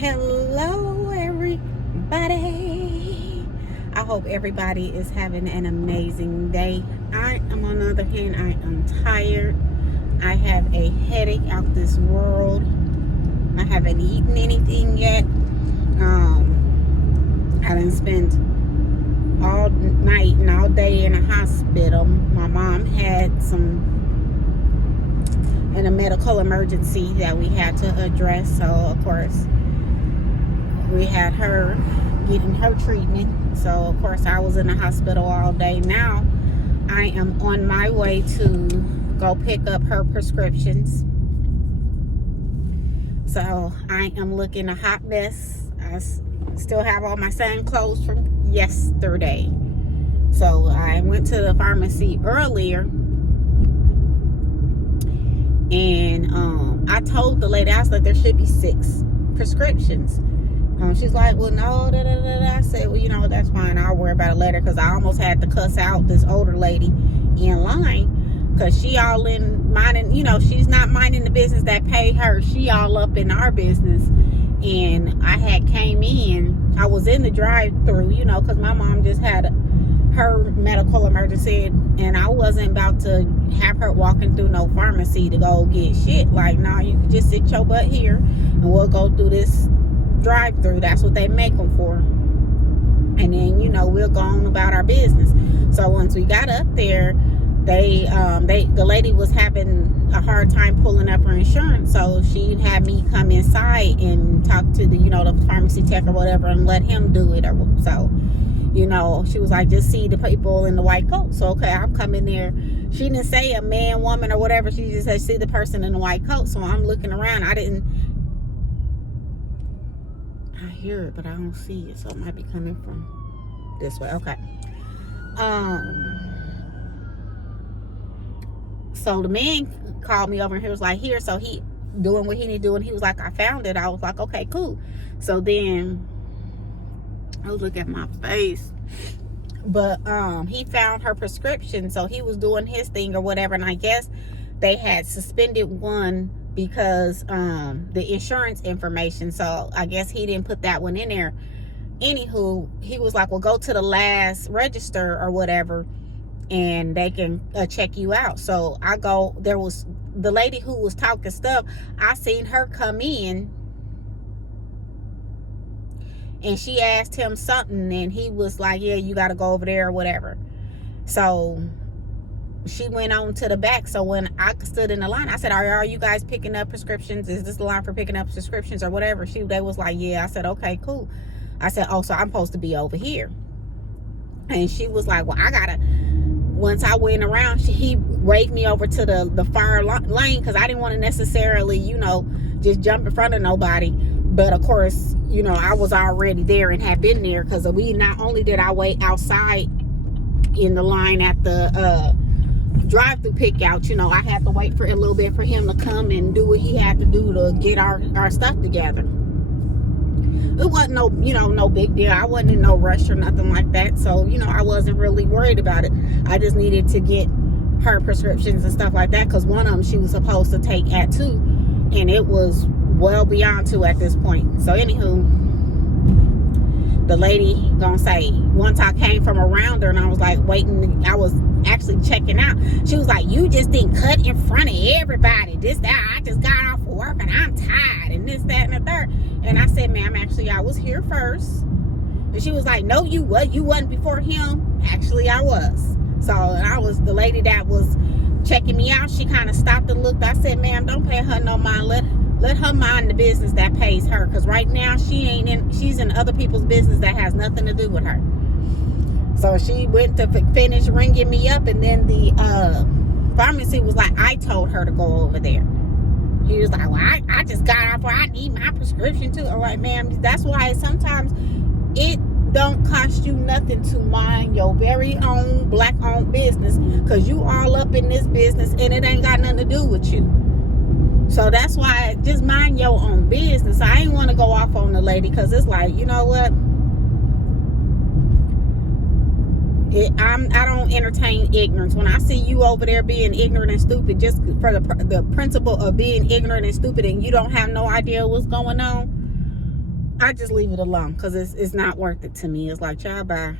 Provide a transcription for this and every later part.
Hello, everybody. I hope everybody is having an amazing day. I am, on the other hand, I am tired. I have a headache out this world. I haven't eaten anything yet. I done spent all night and all day in a hospital. My mom had a medical emergency that we had to address, so of course we had her getting her treatment. So of course I was in the hospital all day. Now I am on my way to go pick up her prescriptions. So I am looking a hot mess. I still have all my same clothes from yesterday. So I went to the pharmacy earlier, and I told the lady, I was like, there should be 6 prescriptions. She's like, well, no, I said, well, that's fine. I'll worry about it later, because I almost had to cuss out this older lady in line, because she all in minding, she's not minding the business that paid her. She all up in our business. And I had came in, I was in the drive-thru, because my mom just had her medical emergency, and I wasn't about to have her walking through no pharmacy to go get shit. Like, nah, you can just sit your butt here and we'll go through this drive-thru. That's what they make them for. And then, we'll go on about our business. So once we got up there, the lady was having a hard time pulling up her insurance, so she had me come inside and talk to the the pharmacy tech or whatever, and let him do it. Or so she was like, just see the people in the white coat. So okay, I'm coming there. She didn't say a man, woman, or whatever. She just said, see the person in the white coat. So I'm looking around. I hear it, but I don't see it, so it might be coming from this way. Okay. So the man called me over, and he was like, here. So he doing what he need to do, and he was like, I found it. I was like, okay, cool. So then I was looking at my face, but he found her prescription, so he was doing his thing or whatever. And I guess they had suspended one because the insurance information, so I guess he didn't put that one in there. Anywho, he was like, well, go to the last register or whatever, and they can check you out. So I go, there was the lady who was talking stuff. I seen her come in, and she asked him something, and he was like, yeah, you got to go over there or whatever. So she went on to the back. So when I stood in the line, I said, are you guys picking up prescriptions? Is this the line for picking up prescriptions or whatever? They was like, yeah. I said, okay, cool. I said, oh, so I'm supposed to be over here. And she was like, well, once I went around, he waved me over to the far lane, because I didn't want to necessarily, just jump in front of nobody. But of course, I was already there and had been there, because not only did I wait outside in the line at the drive-through pick out, I had to wait for a little bit for him to come and do what he had to do to get our stuff together. It wasn't no big deal. I wasn't in no rush or nothing like that. So, I wasn't really worried about it. I just needed to get her prescriptions and stuff like that, because one of them she was supposed to take at 2, and it was well beyond 2 at this point. So anywho, the lady gonna say, once I came from around her and I was like waiting, I was actually checking out, she was like, you just didn't cut in front of everybody, this, that, I just got off of work and I'm tired, and this, that, and the third. And I said, ma'am, actually I was here first. And she was like, no, you wasn't before him. Actually I was. So I was, the lady that was checking me out, she kind of stopped and looked. I said, ma'am, don't pay her no mind. Let her mind the business that pays her, because right now she's in other people's business that has nothing to do with her. So she went to finish ringing me up, and then the pharmacy was like, I told her to go over there. He was like, well, I just got off where I need my prescription too. All right, ma'am, that's why sometimes it don't cost you nothing to mind your very own black-owned business, because you all up in this business and it ain't got nothing to do with you. So that's why, just mind your own business. I ain't want to go off on the lady, because it's like, you know what? I don't entertain ignorance. When I see you over there being ignorant and stupid, just for the principle of being ignorant and stupid, and you don't have no idea what's going on, I just leave it alone because it's not worth it to me. It's like, child, bye.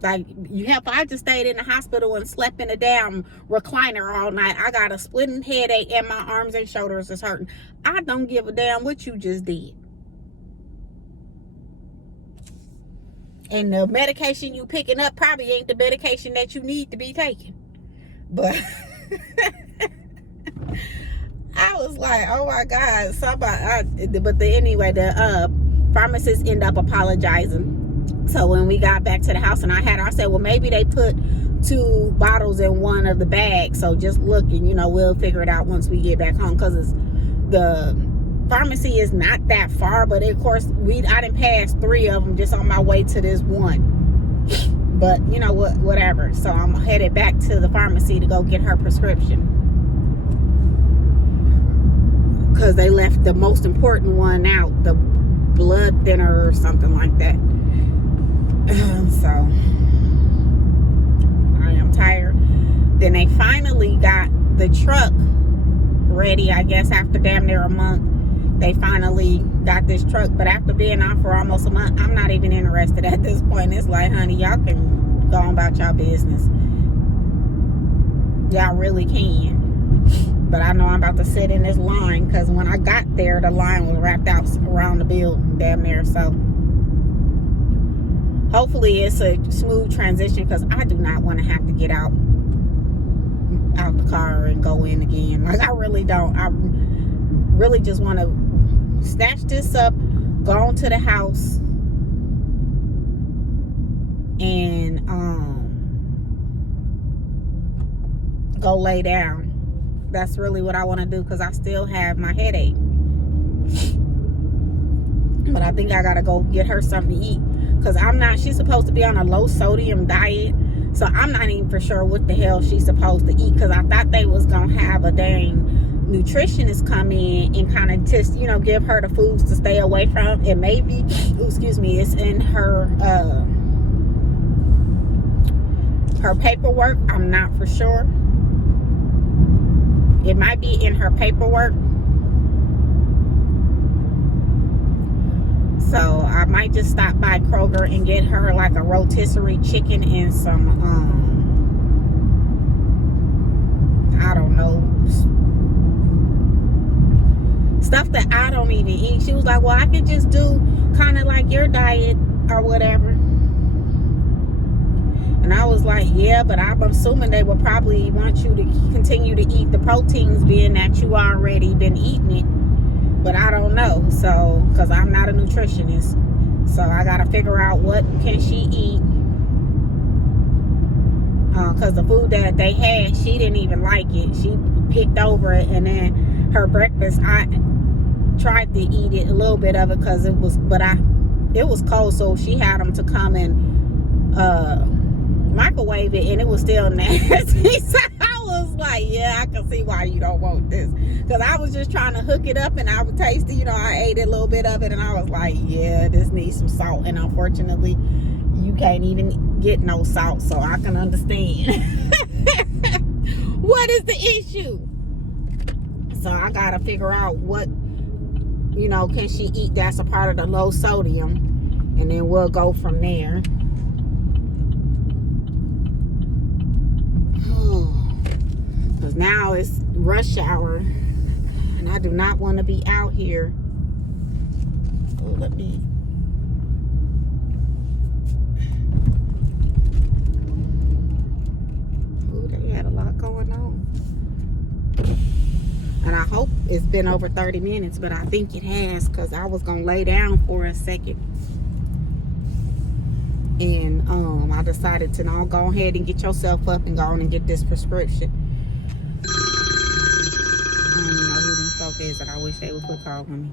Like, I just stayed in the hospital and slept in a damn recliner all night. I got a splitting headache and my arms and shoulders is hurting. I don't give a damn what you just did. And the medication you picking up probably ain't the medication that you need to be taking. But I was like, oh my God, anyway, the pharmacist ended up apologizing. So when we got back to the house and I said, well, maybe they put 2 bottles in one of the bags. So just look and, we'll figure it out once we get back home. Because the pharmacy is not that far. But of course, I didn't pass 3 of them just on my way to this one. But, whatever. So I'm headed back to the pharmacy to go get her prescription. Because they left the most important one out. The blood thinner or something like that. So I am tired. Then they finally got the truck ready, I guess after damn near a month. They finally got this truck, but after being out for almost a month, I'm not even interested at this point. It's like, honey, y'all can go on about y'all business. Y'all really can. But I know I'm about to sit in this line because when I got there, the line was wrapped out around the building damn near. So hopefully it's a smooth transition because I do not want to have to get out the car and go in again. Like, I really don't. I really just want to snatch this up, go on to the house, and go lay down. That's really what I want to do because I still have my headache. But I think I gotta go get her something to eat because she's supposed to be on a low sodium diet. So I'm not even for sure what the hell she's supposed to eat because I thought they was gonna have a dang nutritionist come in and kind of just, give her the foods to stay away from. And maybe, it's in her paperwork. I'm not for sure. It might be in her paperwork. So I might just stop by Kroger and get her like a rotisserie chicken and some, I don't know, stuff that I don't even eat. She was like, well, I could just do kind of like your diet or whatever. And I was like, yeah, but I'm assuming they will probably want you to continue to eat the proteins being that you already been eating it. But I don't know. So, because I'm not a nutritionist. So I got to figure out what can she eat. Because the food that they had, she didn't even like it. She picked over it. And then her breakfast, I tried to eat it, a little bit of it, because it was cold. So she had them to come and microwave it, and it was still nasty. So I was like, yeah, I can see why you don't want this, because I was just trying to hook it up and I would taste it. I ate a little bit of it and I was like, yeah, this needs some salt. And unfortunately, you can't even get no salt, so I can understand. What is the issue? So I gotta figure out what, can she eat that's a part of the low sodium, and then we'll go from there. Because now it's rush hour and I do not want to be out here. Oh, they had a lot going on. And I hope it's been over 30 minutes, but I think it has, because I was going to lay down for a second. And I decided to now go ahead and get yourself up and go on and get this prescription. I don't even know who these folk is, and I wish they would quit calling me.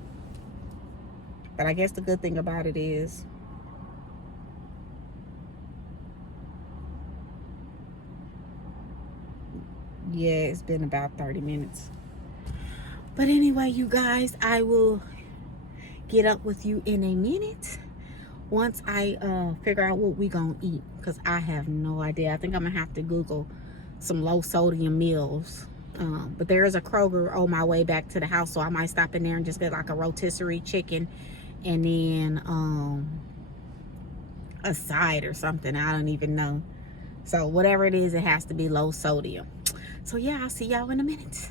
But I guess the good thing about it is, yeah, it's been about 30 minutes. But anyway, you guys, I will get up with you in a minute once I figure out what we gonna eat, because I have no idea. I think I'm gonna have to Google some low sodium meals But there is a Kroger on my way back to the house, so I might stop in there and just get like a rotisserie chicken and then a side or something. I don't even know. So whatever it is, it has to be low sodium. So yeah, I'll see y'all in a minute.